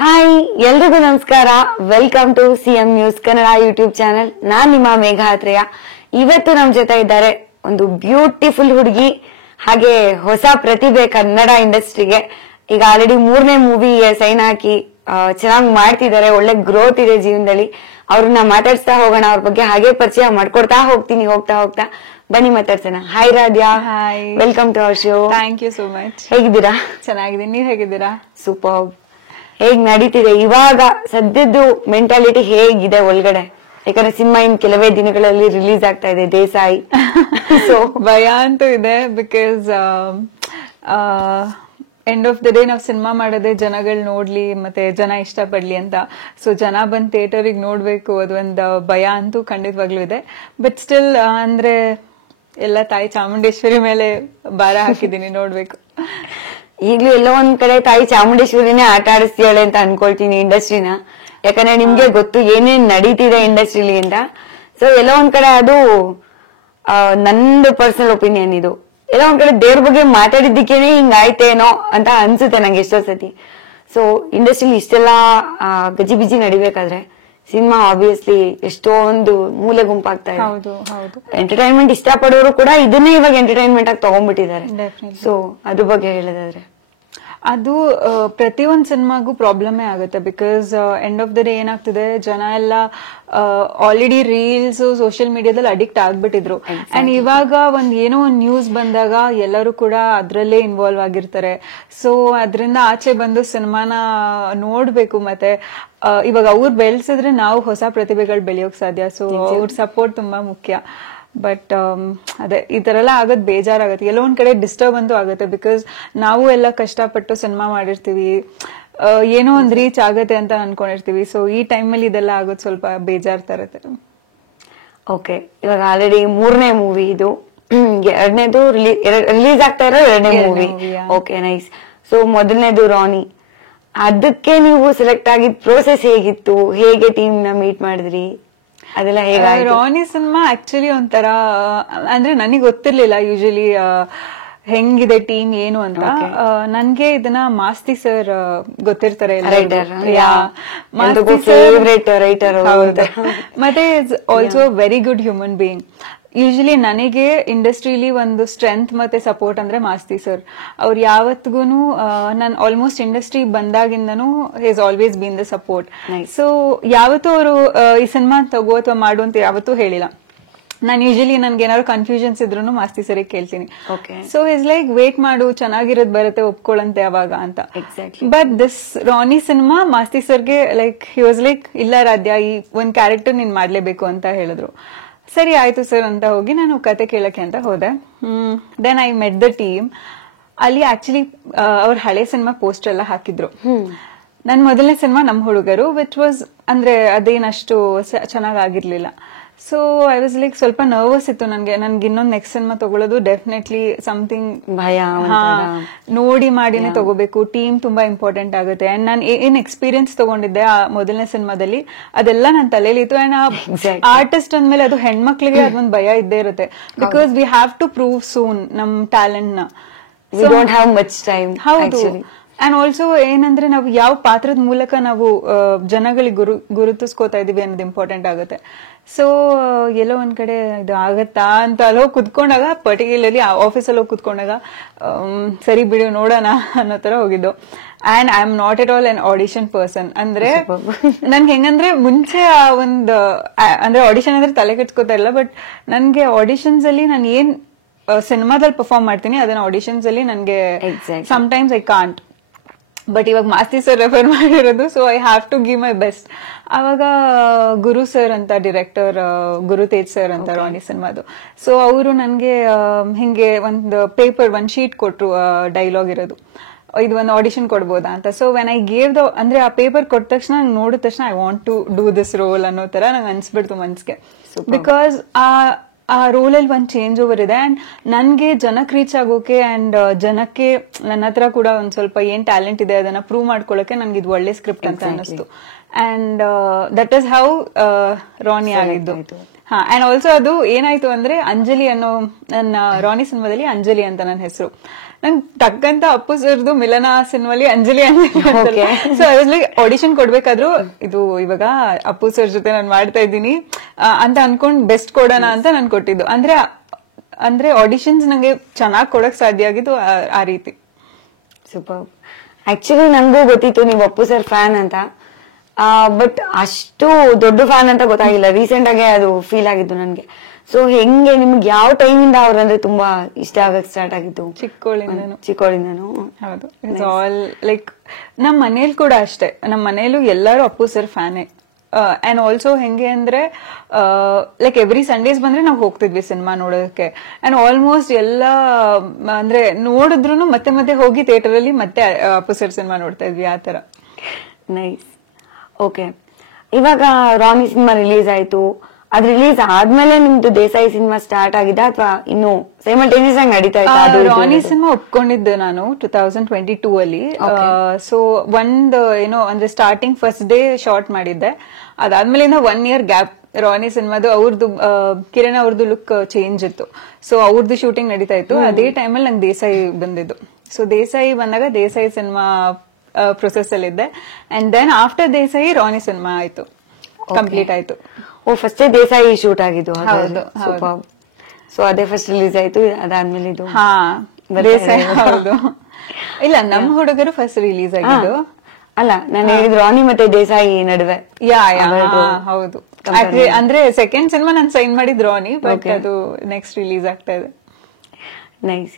Hi ಎಲ್ರಿಗೂ ನಮಸ್ಕಾರ. Welcome to CM news Kannada YouTube channel. ನಾನ್ ನಿಮ್ಮ ಮೇಘ ಆತ್ರೇಯ. ಇವತ್ತು ನಮ್ ಜೊತೆ ಇದ್ದಾರೆ ಒಂದು ಬ್ಯೂಟಿಫುಲ್ ಹುಡುಗಿ, ಹಾಗೆ ಹೊಸ ಪ್ರತಿಭೆ ಕನ್ನಡ ಇಂಡಸ್ಟ್ರಿಗೆ. ಈಗ ಆಲ್ರೆಡಿ 3ನೇ ಮೂವಿ ಸೈನ್ ಹಾಕಿ ಚೆನ್ನಾಗಿ ಮಾಡ್ತಿದ್ದಾರೆ, ಒಳ್ಳೆ ಗ್ರೋತ್ ಇದೆ ಜೀವನದಲ್ಲಿ. ಅವ್ರನ್ನ ಮಾತಾಡ್ಸ್ತಾ ಹೋಗೋಣ, ಅವ್ರ ಬಗ್ಗೆ ಹಾಗೆ ಪರಿಚಯ ಮಾಡ್ಕೊಡ್ತಾ ಹೋಗ್ತೀನಿ. ಹೋಗ್ತಾ ಬನ್ನಿ ಮಾತಾಡ್ಸೋಣ. Hi Radhya. Hi, welcome to our show. Thank you so much. ಹೇಗಿದ್ದೀರಾ? ಚೆನ್ನಾಗಿದ್ದೀನಿ, ನೀವ್ ಹೇಗಿದ್ದೀರಾ? ಸೂಪರ್. ಹೇಗ್ ನಡೀತಿದೆ ಇವಾಗ ಸದ್ಯದ್ದು ಮೆಂಟಾಲಿಟಿ ಹೇಗಿದೆ ಒಳಗಡೆ? ಯಾಕಂದ್ರೆ ಸಿನಿಮಾ ಇನ್ ಕೆಲವೇ ದಿನಗಳಲ್ಲಿ ರಿಲೀಸ್ ಆಗ್ತಾ ಇದೆ, ದೇಸಾಯಿ. ಸೊ ಭಯ ಅಂತೂ ಇದೆ, because end of the day ನಾವ್ ಸಿನಿಮಾ ಮಾಡೋದೇ ಜನಗಳು ನೋಡ್ಲಿ ಮತ್ತೆ ಜನ ಇಷ್ಟ ಪಡ್ಲಿ ಅಂತ. ಸೊ ಜನ ಬಂದ್ ಥಿಯೇಟರಿಗೆ ನೋಡ್ಬೇಕು, ಅದೊಂದು ಭಯ ಅಂತೂ ಖಂಡಿತವಾಗ್ಲೂ ಇದೆ. ಬಟ್ ಸ್ಟಿಲ್ ಅಂದ್ರೆ ಎಲ್ಲ ತಾಯಿ ಚಾಮುಂಡೇಶ್ವರಿ ಮೇಲೆ ಭಾರ ಹಾಕಿದೀನಿ, ನೋಡ್ಬೇಕು. ಈಗ್ಲೂ ಎಲ್ಲೋ ಒಂದ್ ಕಡೆ ತಾಯಿ ಚಾಮುಂಡೇಶ್ವರಿನೇ ಆಟ ಆಡಿಸ್ತಾಳೆ ಅಂತ ಅನ್ಕೊಳ್ತೀನಿ ಇಂಡಸ್ಟ್ರಿನ. ಯಾಕಂದ್ರೆ ನಿಮ್ಗೆ ಗೊತ್ತು ಏನೇನ್ ನಡೀತಿದೆ ಇಂಡಸ್ಟ್ರಿಲಿ ಅಂತ. ಸೊ ಎಲ್ಲೋ ಒಂದ್ ಕಡೆ ಅದು ನಂದು ಪರ್ಸನಲ್ ಒಪಿನಿಯನ್. ಇದು ಎಲ್ಲೋ ಒಂದ್ ಕಡೆ ದೇವ್ರ ಬಗ್ಗೆ ಮಾತಾಡಿದ್ದಕ್ಕೇನೆ ಹಿಂಗ್ ಆಯ್ತೇನೋ ಅಂತ ಅನ್ಸುತ್ತೆ ನಂಗೆ ಎಷ್ಟೋ ಸತಿ. ಸೊ ಇಂಡಸ್ಟ್ರಿಲಿ ಇಷ್ಟೆಲ್ಲ ಗಜಿಬಿಜಿ ನಡಿಬೇಕಾದ್ರೆ ಸಿನಿಮಾ ಆಬ್ವಿಯಸ್ಲಿ ಎಷ್ಟೊಂದು ಮೂಲೆ ಗುಂಪಾಗ್ತಾ ಇದೆ. ಹೌದು ಹೌದು. ಎಂಟರ್ಟೈನ್ಮೆಂಟ್ ಇಷ್ಟಪಡೋರು ಕೂಡ ಇದನ್ನೇ ಇವಾಗ ಎಂಟರ್ಟೈನ್ಮೆಂಟ್ ಆಗಿ ತಗೊಂಡ್ಬಿಟ್ಟಿದ್ದಾರೆ. Definitely. ಸೊ ಅದ್ರ ಬಗ್ಗೆ ಹೇಳೋದಾದ್ರೆ ಅದು ಪ್ರತಿಯೊಂದ್ ಸಿನಿಮಾಗೂ ಪ್ರಾಬ್ಲಮೇ ಆಗುತ್ತೆ. Because end of the day ಏನಾಗ್ತಿದೆ, ಜನ ಎಲ್ಲ ಆಲ್ರೆಡಿ ರೀಲ್ಸ್ ಸೋಷಿಯಲ್ ಮೀಡಿಯಾದಲ್ಲಿ ಅಡಿಕ್ಟ್ ಆಗ್ಬಿಟ್ಟಿದ್ರು. ಅಂಡ್ ಇವಾಗ ಏನೋ ಒಂದ್ ನ್ಯೂಸ್ ಬಂದಾಗ ಎಲ್ಲರೂ ಕೂಡ ಅದ್ರಲ್ಲೇ ಇನ್ವಾಲ್ವ್ ಆಗಿರ್ತಾರೆ. ಸೊ ಅದರಿಂದ ಆಚೆ ಬಂದು ಸಿನಿಮಾನ ನೋಡ್ಬೇಕು. ಮತ್ತೆ ಇವಾಗ ಅವ್ರು ಬೆಳೆಸಿದ್ರೆ ನಾವು ಹೊಸ ಪ್ರತಿಭೆಗಳು ಬೆಳೆಯೋಕ್ ಸಾಧ್ಯ. ಸೊ ಅವ್ರ ಸಪೋರ್ಟ್ ತುಂಬಾ ಮುಖ್ಯ. ಬಟ್ ಅದೇ ಈ ತರ ಎಲ್ಲ ಆಗೋದ್ ಬೇಜಾರಾಗತ್ತೆ, ಎಲ್ಲೋ ಒಂದ್ ಕಡೆ ಡಿಸ್ಟರ್ಬ್ ಅಂತೂ ಆಗುತ್ತೆ. ಬಿಕಾಸ್ ನಾವು ಎಲ್ಲ ಕಷ್ಟಪಟ್ಟು ಸಿನಿಮಾ ಮಾಡಿರ್ತೀವಿ, ಏನೋ ಒಂದ್ ರೀಚ್ ಆಗತ್ತೆ ಅಂತ ಅನ್ಕೊಂಡಿರ್ತೀವಿ. ಸೊ ಈ ಟೈಮಲ್ಲಿ ಇದೆಲ್ಲ ಆಗೋದ್ ಸ್ವಲ್ಪ ಬೇಜಾರ್ ತರತ್ತೆ. ಓಕೆ, ಇವಾಗ ಆಲ್ರೆಡಿ 3ನೇ ಮೂವಿ ಇದು. ಎರಡನೇದು ರಿಲೀಸ್ ಆಗ್ತಾ ಇರೋ 2ನೇ ಮೂವಿ. Okay, nice. ಸೊ ಮೊದಲನೇದು ರಾನಿ. ಅದಕ್ಕೆ ನೀವು ಸೆಲೆಕ್ಟ್ ಆಗಿದ್ ಪ್ರೋಸೆಸ್ ಹೇಗಿತ್ತು? ಹೇಗೆ ಟೀಮ್ ನ ಮೀಟ್ ಮಾಡಿದ್ರಿ? ಅದೆಲ್ಲ ಹೇಗಾಯ್ತು? ರಾನಿ ಸಿನಿಮಾ ಆಕ್ಚುಲಿ ಒಂಥರ ಅಂದ್ರೆ ನನಗೆ ಗೊತ್ತಿರ್ಲಿಲ್ಲ ಯೂಶಲಿ ಹೆಂಗಿದೆ ಟೀಮ್ ಏನು ಅಂತ. ನನ್ಗೆ ಇದನ್ನ ಮಾಸ್ತಿ ಸರ್ ಗೊತ್ತಿರ್ತಾರೆ, ಮತ್ತೆ also very good human being. Usually ನನಗೆ ಇಂಡಸ್ಟ್ರಿಲಿ ಒಂದು ಸ್ಟ್ರೆಂತ್ ಮತ್ತೆ ಸಪೋರ್ಟ್ ಅಂದ್ರೆ ಮಾಸ್ತಿ ಸರ್. ಅವ್ರು ಯಾವತ್ತಿಗೂನು ನಾನು ಆಲ್ಮೋಸ್ಟ್ ಇಂಡಸ್ಟ್ರಿ ಬಂದಾಗಿಂದನು has always been the support. So ಯಾವತ್ತೂ ಅವರು ಈ ಸಿನಿಮಾ ತಗೋ ಅಥವಾ ಮಾಡು ಅಂತ ಯಾವತ್ತೂ ಹೇಳಿಲ್ಲ. ನಾನು ಯೂಶಲಿ ನನ್ಗೆ ಏನಾದ್ರು ಕನ್ಫ್ಯೂಷನ್ಸ್ ಇದ್ರು ಮಾಸ್ತಿ ಸರಿಗೆ ಕೇಳ್ತೀನಿ. ಸೊ ಇಸ್ ಲೈಕ್ ವೇಟ್ ಮಾಡು, ಚೆನ್ನಾಗಿರೋದ್ ಬರುತ್ತೆ, ಒಪ್ಕೊಳ್ಳಂತೆ ಅವಾಗ ಅಂತ. But this Rani cinema Masti ಸರ್ಗೆ ಲೈಕ್ ಹಿ ವಾಸ್ ಲೈಕ್, ಇಲ್ಲ ರಾಧ್ಯ, ಈ ಒಂದ್ ಕ್ಯಾರೆಕ್ಟರ್ ನೀನ್ ಮಾಡ್ಲೇಬೇಕು ಅಂತ ಹೇಳಿದ್ರು. ಸರಿ ಆಯ್ತು ಸರ್ ಅಂತ ಹೋಗಿ ನಾನು ಕತೆ ಕೇಳಕ್ಕೆ ಅಂತ ಹೋದೆ. Then I met the team. ಅಲ್ಲಿ ಆಕ್ಚುಲಿ ಅವ್ರ ಹಳೆ ಸಿನಿಮಾ ಪೋಸ್ಟರ್ ಎಲ್ಲ ಹಾಕಿದ್ರು. ನನ್ ಮೊದಲನೇ ಸಿನಿಮಾ ನಮ್ ಹುಡುಗರು, ವಿಚ್ ವಾಸ್ ಅಂದ್ರೆ ಅದೇನಷ್ಟು ಚೆನ್ನಾಗ್ ಆಗಿರ್ಲಿಲ್ಲ. ಸೊ ಐ ವಾಸ್ ಲೈಕ್ ಸ್ವಲ್ಪ ನರ್ವಸ್ ಇತ್ತು ನನ್ಗೆ ಇನ್ನೊಂದು ನೆಕ್ಸ್ಟ್ ಸಿನಿಮಾ ತಗೊಳ್ಳೋದು ಡೆಫಿನೆಟ್ಲಿ ಸಮಥಿಂಗ್ ಭಯ, ನೋಡಿ ಮಾಡಿನೇ ತಗೋಬೇಕು. ಟೀಮ್ ತುಂಬಾ ಇಂಪಾರ್ಟೆಂಟ್ ಆಗುತ್ತೆ. ಅಂಡ್ ನಾನು ಏನ್ ಎಕ್ಸ್ಪೀರಿಯನ್ಸ್ ತಗೊಂಡಿದ್ದೆ ಆ ಮೊದಲನೇ ಸಿನಿಮಾದಲ್ಲಿ ಅದೆಲ್ಲ ನನ್ನ ತಲೆಯಲ್ಲಿ ಇತ್ತು. ಅಂಡ್ ಆರ್ಟಿಸ್ಟ್ ಅಂದ್ಮೇಲೆ ಅದು ಹೆಣ್ಮಕ್ಳಿಗೆ ಅದೊಂದು ಭಯ ಇದ್ದೇ ಇರುತ್ತೆ. Because we have to prove soon ನಮ್ ಟ್ಯಾಲೆಂಟ್ ನ. ಹೌದು. ಅಂಡ್ ಆಲ್ಸೋ ಏನಂದ್ರೆ ನಾವು ಯಾವ ಪಾತ್ರದ ಮೂಲಕ ನಾವು ಜನಗಳಿಗೆ ಗುರುತಿಸ್ಕೋತಾ ಇದೀವಿ ಅನ್ನೋದು ಇಂಪಾರ್ಟೆಂಟ್ ಆಗುತ್ತೆ. ಸೊ ಎಲ್ಲೋ ಒಂದ್ ಕಡೆ ಇದು ಆಗತ್ತಾ ಅಂತ ಅಲ್ಲಿ ಹೋಗಿ ಕುತ್ಕೊಂಡಾಗ, ಪರ್ಟಿಕ್ಯುಲರ್ಲಿ ಆಫೀಸಲ್ಲಿ ಹೋಗಿ ಕುತ್ಕೊಂಡಾಗ ಸರಿ ಬಿಡು ನೋಡೋಣ ಅನ್ನೋ ತರ ಹೋಗಿದ್ದು. And I am not at all an audition person. ಅಂದ್ರೆ ನನ್ಗೆ ಹೆಂಗಂದ್ರೆ ಮುಂಚೆ ಅಂದ್ರೆ ಆಡಿಷನ್ ಅಂದ್ರೆ ತಲೆ ಕೆಡ್ಸ್ಕೋತಾ ಇಲ್ಲ. ಬಟ್ ನನ್ಗೆ ಆಡಿಷನ್ಸ್ ಅಲ್ಲಿ ನಾನು ಏನ್ ಸಿನಿಮಾದಲ್ಲಿ ಪರ್ಫಾರ್ಮ್ ಮಾಡ್ತೀನಿ ಅದನ್ನ ಆಡಿಷನ್ಸ್ ಅಲ್ಲಿ ನನ್ಗೆ ಸಮ್ಟೈಮ್ಸ್ ಐ ಕಾಂಟ್. ಬಟ್ ಇವಾಗ ಮಾಸ್ತಿ ಸರ್ ರೆಫರ್ ಮಾಡಿರೋದು, so I have to give my best. ಅವಾಗ ಗುರು ಸರ್ ಅಂತ ಡೈರೆಕ್ಟರ್, ಗುರು ತೇಜ್ ಸರ್ ಅಂತ ರಾಣಿ ಸಿನಿಮಾದು. ಸೊ ಅವರು ನನ್ಗೆ ಹಿಂಗೆ ಒಂದ್ ಶೀಟ್ ಕೊಟ್ರು, ಡೈಲಾಗ್ ಇರೋದು, ಇದು ಒಂದು ಆಡಿಷನ್ ಕೊಡ್ಬೋದಾ ಅಂತ. ಸೊ ವೆನ್ ಐ ಗೇವ್ ಅಂದ್ರೆ ಆ ಪೇಪರ್ ಕೊಟ್ಟ ತಕ್ಷಣ ನೋಡಿದ ತಕ್ಷಣ I want to do this role ಅನ್ನೋ ತರ ನಂಗೆ ಅನ್ಸ್ಬಿಡ್ತು ಮನ್ಸ್ಗೆ. ಬಿಕಾಸ್ ಆ ರೋಲ್ ಅಲ್ಲಿ ಒಂದ್ ಚೇಂಜ್ ಓವರ್ ಇದೆ. ಅಂಡ್ ನನ್ಗೆ ಜನಕ್ಕೆ ರೀಚ್ ಆಗೋಕೆ ಅಂಡ್ ಜನಕ್ಕೆ ನನ್ನ ಹತ್ರ ಕೂಡ ಒಂದ್ ಸ್ವಲ್ಪ ಏನ್ ಟ್ಯಾಲೆಂಟ್ ಇದೆ ಅದನ್ನ ಪ್ರೂವ್ ಮಾಡ್ಕೊಳಕ್ಕೆ ನನ್ಗೆ ಇದು ಒಳ್ಳೆ ಸ್ಕ್ರಿಪ್ಟ್ ಅಂತ ಅನಿಸ್ತು. And that is how Rani ಆಗಿದ್ದು. ಹಾ ಅಂಡ್ ಆಲ್ಸೋ ಅದು ಏನಾಯ್ತು ಅಂದ್ರೆ ಅಂಜಲಿ ಅನ್ನೋ ನನ್ನ ರಾನಿ ಸಿನಿಮಾದಲ್ಲಿ ಅಂಜಲಿ ಅಂತ ನನ್ನ ಹೆಸರು. ನಂಗೆ ತಕ್ಕಂತ ಅಪ್ಪು ಸರ್ದು ಮಿಲನ ಸಿನಿಮಾಲಿ ಅಂಜಲಿ ಸೊ ಲೈಕ್ ಆಡಿಷನ್ ಕೊಡ್ಬೇಕಾದ್ರು ಇದು ಇವಾಗ ಅಪ್ಪು ಸರ್ ಜೊತೆ ನಾನು ಮಾಡ್ತಾ ಇದ್ದೀನಿ ಅಂತ ಅನ್ಕೊಂಡ್ ಬೆಸ್ಟ್ ಕೊಡೋಣ ಅಂತ ನಾನು ಕೊಟ್ಟಿದ್ದು. ಅಂದ್ರೆ ಆಡಿಷನ್ಸ್ ನಂಗೆ ಚೆನ್ನಾಗಿ ಕೊಡಕ್ ಸಾಧ್ಯ ಆಗಿದ್ದು ಆ ರೀತಿ. ಸೂಪರ್. ಆಕ್ಚುಲಿ ನಂಗೂ ಗೊತ್ತಿತ್ತು ನೀವು ಅಪ್ಪು ಸರ್ ಫ್ಯಾನ್ ಅಂತ, ಬಟ್ ಅಷ್ಟು ದೊಡ್ಡ ಫ್ಯಾನ್ ಅಂತ ಗೊತ್ತಾಗಿಲ್ಲ. ರೀಸೆಂಟ್ ಆಗಿ ಅದು ಫೀಲ್ ಆಗಿದ್ದು ನನ್ಗೆ. ಸೊ ಹೆಂಗೆ ನಿಮ್ಗೆ ಯಾವ ಟೈಮಿಂದ ಅವ್ರಂದ್ರೆ ತುಂಬಾ ಇಷ್ಟ ಆಗಕ್ ಸ್ಟಾರ್ಟ್ ಆಗಿತ್ತು? ಚಿಕ್ಕವಳಿಂದನು. ಹೌದು, ಇಟ್ಸ್ ಆಲ್ ಲೈಕ್ ನಮ್ ಮನೇಲಿ ಕೂಡ ಅಷ್ಟೇ. ನಮ್ ಮನೇಲೂ ಎಲ್ಲರೂ ಅಪ್ಪು ಸರ್ ಫ್ಯಾನೇ. ಅಂಡ್ ಆಲ್ಸೋ ಹೆಂಗೆ ಅಂದ್ರೆ ಲೈಕ್ ಎವ್ರಿ ಸಂಡೇಸ್ ಬಂದ್ರೆ ನಾವು ಹೋಗ್ತಿದ್ವಿ ಸಿನಿಮಾ ನೋಡೋದಕ್ಕೆ. ಅಂಡ್ ಆಲ್ಮೋಸ್ಟ್ ಎಲ್ಲ ಅಂದ್ರೆ ನೋಡಿದ್ರು ಮತ್ತೆ ಮತ್ತೆ ಹೋಗಿ ಥಿಯೇಟರ್ ಅಲ್ಲಿ ಮತ್ತೆ ಅಪ್ಪು ಸರ್ ಸಿನಿಮಾ ನೋಡ್ತಾ ಇದ್ವಿ, ಆ ತರ. ನೈಸ್. ಓಕೆ, ಇವಾಗ ರಾನಿ ಸಿನಿಮಾ ರಿಲೀಸ್ ಆಯ್ತು. ಅದ್ ರಿಲೀಸ್ ಆದ್ಮೇಲೆ ನಿಮ್ದು ದೇಸಾಯಿ ಸಿನಿಮಾ ಸ್ಟಾರ್ಟ್ ಆಗಿದೆ ಅಥವಾ ಇನ್ನು ಸೈಮಲ್ಟೇನಿಯಸ್ ಆಗಿ ನಡೀತಾ ಇತ್ತು? ರಾನಿ ಸಿನಿಮಾ ಒಪ್ಕೊಂಡಿದ್ದೆ ನಾನು 2022 ಅಲ್ಲಿ. ಸೊ ಏನೋ ಅಂದ್ರೆ ಸ್ಟಾರ್ಟಿಂಗ್ ಫಸ್ಟ್ ಡೇ ಶಾರ್ಟ್ ಮಾಡಿದ್ದೆ. ಅದಾದ್ಮೇಲಿಂದ 1 year ಗ್ಯಾಪ್. ರಾನಿ ಸಿನಿಮಾದು ಅವ್ರದ್ದು ಕಿರಣ್ ಅವ್ರದ್ದು ಲುಕ್ ಚೇಂಜ್ ಇತ್ತು. ಸೊ ಅವ್ರದ್ದು ಶೂಟಿಂಗ್ ನಡೀತಾ ಇತ್ತು. ಅದೇ ಟೈಮಲ್ಲಿ ನಂಗೆ ದೇಸಾಯಿ ಬಂದಿದ್ದು. ಸೊ ದೇಸಾಯಿ ಬಂದಾಗ ದೇಸಾಯಿ ಸಿನಿಮಾ ಪ್ರೊಸೆಸ್ ಅಲ್ಲಿ ಇದ್ದೆ. And then after Desai Rani cinema ಆಯ್ತು, ಕಂಪ್ಲೀಟ್ ಆಯ್ತು. ಓ, ಫಸ್ಟ್ ದೇಸಾಯಿ ಶೂಟ್ ಆಗಿದ್ದು? ಸೂಪರ್. ಸೊ ಅದೇ ಫಸ್ಟ್ ರಿಲೀಸ್ ಆಯ್ತು, ಅದಾದ್ಮೇಲೆ ಇದು ದೇಸಾಯಿ. ಹೌದು, ಇಲ್ಲ ನಮ್ಮ ಹುಡುಗರು ಫಸ್ಟ್ ರಿಲೀಸ್ ಆಗಿದ್ದು. ಅಲ್ಲ, ನಾನು ಹೇಳಿದ್ರು ರಾನಿ ಮತ್ತೆ ದೇಸಾಯಿ ನಡುವೆ. ಹೌದು, ಅಂದ್ರೆ ಸೆಕೆಂಡ್ ಸಿನಿಮಾ ನಾನು ಸೈನ್ ಮಾಡಿದ್ ರಾನಿ, ಬಟ್ ಅದು ನೆಕ್ಸ್ಟ್ ರಿಲೀಸ್ ಆಗ್ತಾ ಇದೆ. ನೈಸ್.